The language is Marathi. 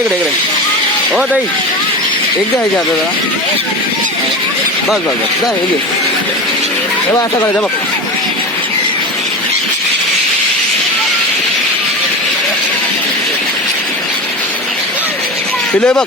इकडे इकडे. हो ताई एक घ्या ह्याच्या आता जरा. बस बस बस जा हे घे. हे बघ असं करायचं बघ. पिले बघ.